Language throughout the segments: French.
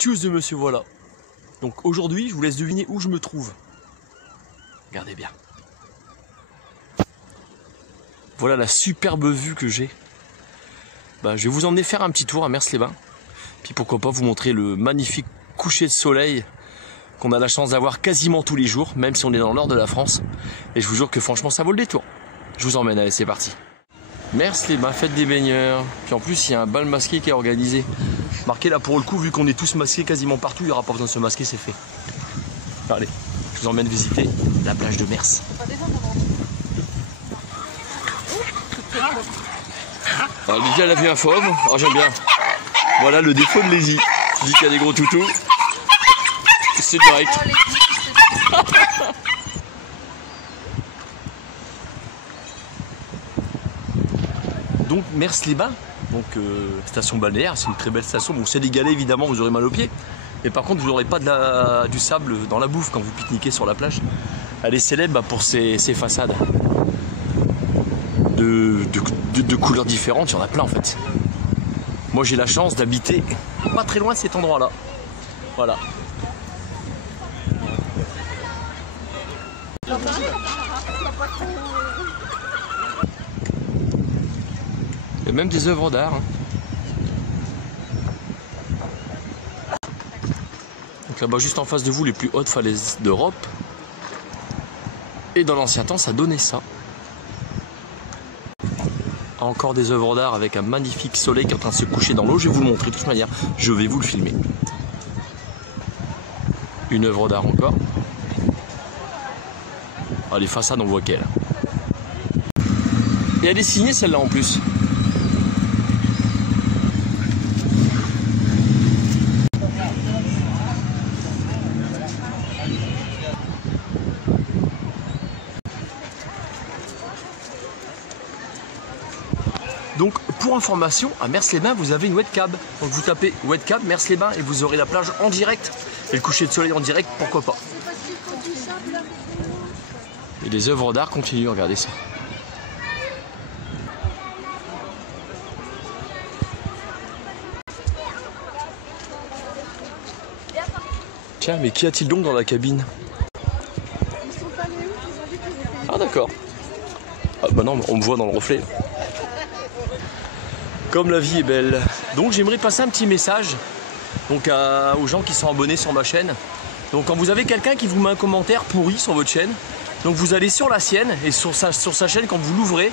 tueuse de monsieur, voilà. Donc aujourd'hui, je vous laisse deviner où je me trouve. Regardez bien. Voilà la superbe vue que j'ai. Bah, je vais vous emmener faire un petit tour à Mers-les-Bains. Puis pourquoi pas vous montrer le magnifique coucher de soleil qu'on a la chance d'avoir quasiment tous les jours, même si on est dans le nord de la France. Et je vous jure que franchement, ça vaut le détour. Je vous emmène, allez, c'est parti. Mers-les-Bains, fête des baigneurs. Puis en plus, il y a un bal masqué qui est organisé. Marqué là pour le coup, vu qu'on est tous masqués quasiment partout, il n'y aura pas besoin de se masquer, c'est fait. Allez, je vous emmène visiter la plage de Mers. Alors Lydia, elle a vu un fauve. Oh, j'aime bien. Voilà le défaut de Lézy. Tu dis qu'il y a des gros toutous. C'est direct. Donc Mers-les-Bains, donc station balnéaire, c'est une très belle station. Bon, c'est des galets évidemment, vous aurez mal aux pieds. Mais par contre, vous n'aurez pas du sable dans la bouffe quand vous pique-niquez sur la plage. Elle est célèbre pour ses façades de couleurs différentes. Il y en a plein en fait. Moi, j'ai la chance d'habiter pas très loin de cet endroit-là. Voilà. Il y a même des œuvres d'art. Hein. Donc là-bas, juste en face de vous, les plus hautes falaises d'Europe. Et dans l'ancien temps, ça donnait ça. Encore des œuvres d'art avec un magnifique soleil qui est en train de se coucher dans l'eau. Je vais vous le montrer de toute manière. Je vais vous le filmer. Une œuvre d'art encore. Ah, les façades, on voit qu'elle. Et elle est signée celle-là en plus. Donc pour information, à Mers-les-Bains, vous avez une webcam. Donc vous tapez webcam Mers-les-Bains et vous aurez la plage en direct. Et le coucher de soleil en direct, pourquoi pas. Et les œuvres d'art continuent, regardez ça. Tiens, mais qu'y a-t-il donc dans la cabine? Ah d'accord. Ah bah non, on me voit dans le reflet. Comme la vie est belle. Donc j'aimerais passer un petit message donc, aux gens qui sont abonnés sur ma chaîne. Donc quand vous avez quelqu'un qui vous met un commentaire pourri sur votre chaîne, donc vous allez sur la sienne et sur sa chaîne, quand vous l'ouvrez,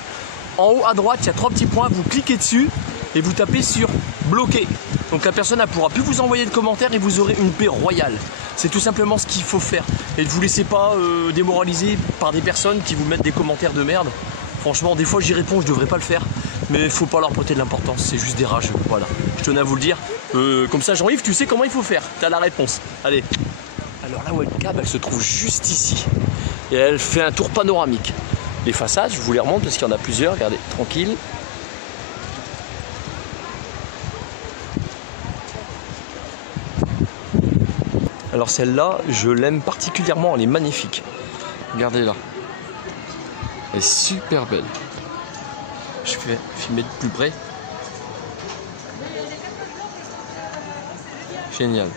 en haut à droite il y a 3 petits points, vous cliquez dessus et vous tapez sur bloquer. Donc la personne ne pourra plus vous envoyer de commentaires et vous aurez une paix royale. C'est tout simplement ce qu'il faut faire. Et ne vous laissez pas démoraliser par des personnes qui vous mettent des commentaires de merde. Franchement, des fois j'y réponds, je devrais pas le faire. Mais il faut pas leur prêter de l'importance, c'est juste des rageux. Voilà, je tenais à vous le dire. Comme ça, Jean-Yves, tu sais comment il faut faire. Tu as la réponse. Allez. Alors la webcam, elle se trouve juste ici. Et elle fait un tour panoramique. Les façades, je vous les remonte parce qu'il y en a plusieurs. Regardez, tranquille. Alors celle-là, je l'aime particulièrement, elle est magnifique. Regardez là. Elle est super belle. Je vais filmer de plus près. Génial.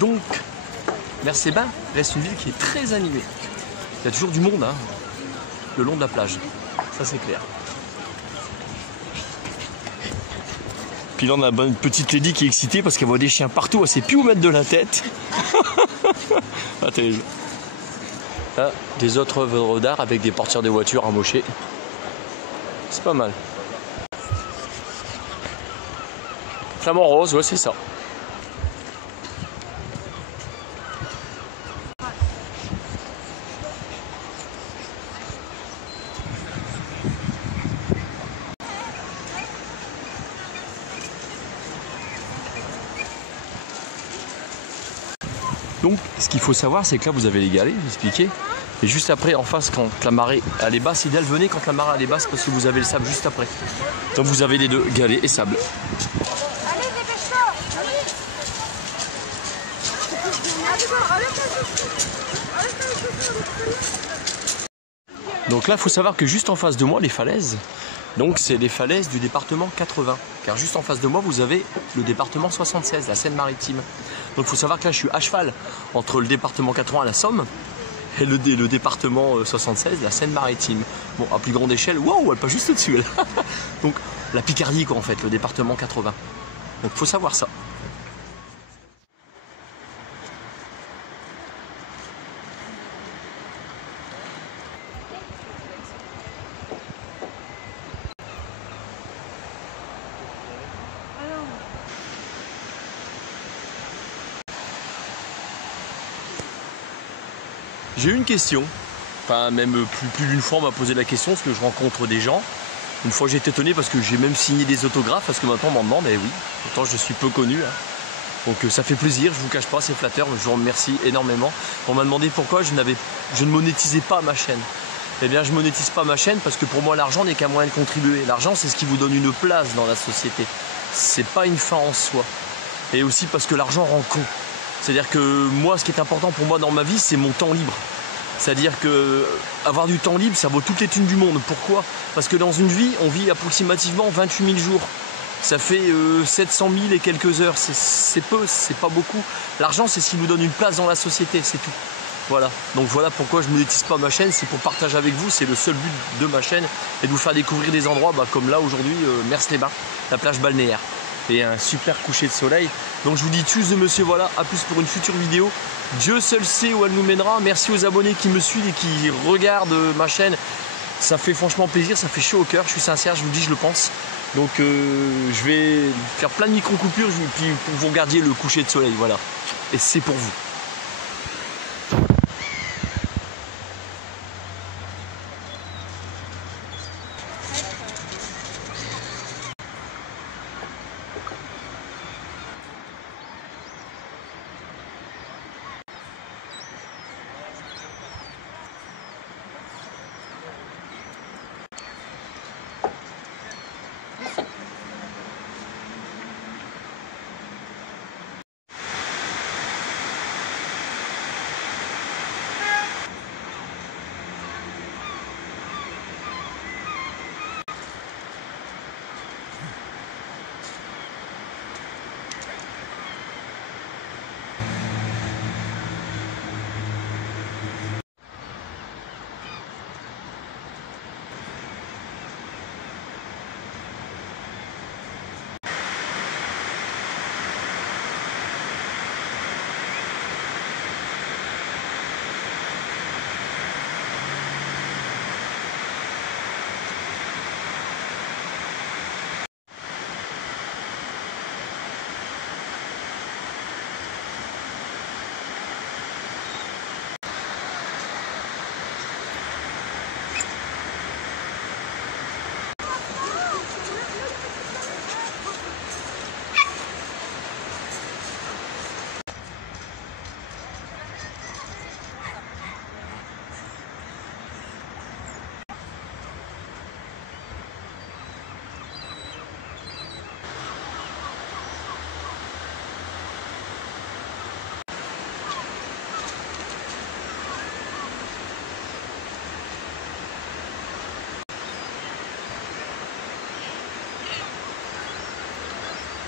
Donc, Mers-les-Bains reste une ville qui est très animée. Il y a toujours du monde hein, le long de la plage. Ça c'est clair. Puis là on a une petite Lady qui est excitée parce qu'elle voit des chiens partout, elle sait plus où mettre de la tête. Ah, terrible. Là, des autres œuvres d'art avec des portières de voitures amochées. C'est pas mal. Flamant rose, ouais c'est ça. Donc ce qu'il faut savoir c'est que là vous avez les galets, je vais expliquer. Et juste après en face quand la marée elle est basse, idéal venez quand la marée elle est basse parce que vous avez le sable juste après. Donc vous avez les deux, galets et sable. Allez dépêche-toi. Allez. Donc là, il faut savoir que juste en face de moi, les falaises, donc c'est les falaises du département 80. Car juste en face de moi, vous avez le département 76, la Seine-Maritime. Donc il faut savoir que là, je suis à cheval entre le département 80, la Somme, et le département 76, la Seine-Maritime. Bon, à plus grande échelle, waouh, elle passe juste au-dessus. Donc la Picardie, quoi, en fait, le département 80. Donc il faut savoir ça. J'ai eu une question, enfin même plus d'une fois on m'a posé la question parce que je rencontre des gens. Une fois j'ai été étonné parce que j'ai même signé des autographes parce que maintenant on m'en demande, et oui, pourtant je suis peu connu. Hein. Donc ça fait plaisir, je vous cache pas, c'est flatteur, je vous remercie énormément. On m'a demandé pourquoi je ne monétisais pas ma chaîne. Eh bien je ne monétise pas ma chaîne parce que pour moi l'argent n'est qu'un moyen de contribuer. L'argent c'est ce qui vous donne une place dans la société. C'est pas une fin en soi. Et aussi parce que l'argent rend con. C'est-à-dire que moi, ce qui est important pour moi dans ma vie, c'est mon temps libre. C'est-à-dire que avoir du temps libre, ça vaut toutes les thunes du monde. Pourquoi? Parce que dans une vie, on vit approximativement 28 000 jours. Ça fait 700 000 et quelques heures. C'est peu, c'est pas beaucoup. L'argent, c'est ce qui nous donne une place dans la société, c'est tout. Voilà. Donc voilà pourquoi je ne monétise pas ma chaîne. C'est pour partager avec vous. C'est le seul but de ma chaîne. Et de vous faire découvrir des endroits comme là aujourd'hui, Mers-les-Bains, la plage balnéaire. Et un super coucher de soleil. Donc je vous dis tchuss de monsieur, voilà, à plus pour une future vidéo. Dieu seul sait où elle nous mènera. Merci aux abonnés qui me suivent et qui regardent ma chaîne. Ça fait franchement plaisir, ça fait chaud au cœur, je suis sincère, je vous le dis, je le pense. Donc je vais faire plein de micro-coupures puis pour que vous regardiez le coucher de soleil, voilà. Et c'est pour vous.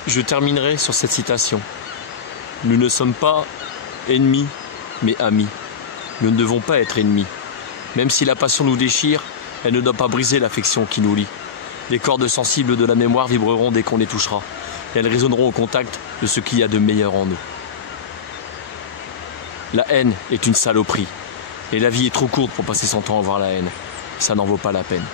Je terminerai sur cette citation. Nous ne sommes pas ennemis, mais amis. Nous ne devons pas être ennemis. Même si la passion nous déchire, elle ne doit pas briser l'affection qui nous lie. Les cordes sensibles de la mémoire vibreront dès qu'on les touchera. Et elles résonneront au contact de ce qu'il y a de meilleur en nous. La haine est une saloperie. Et la vie est trop courte pour passer son temps à voir la haine. Ça n'en vaut pas la peine.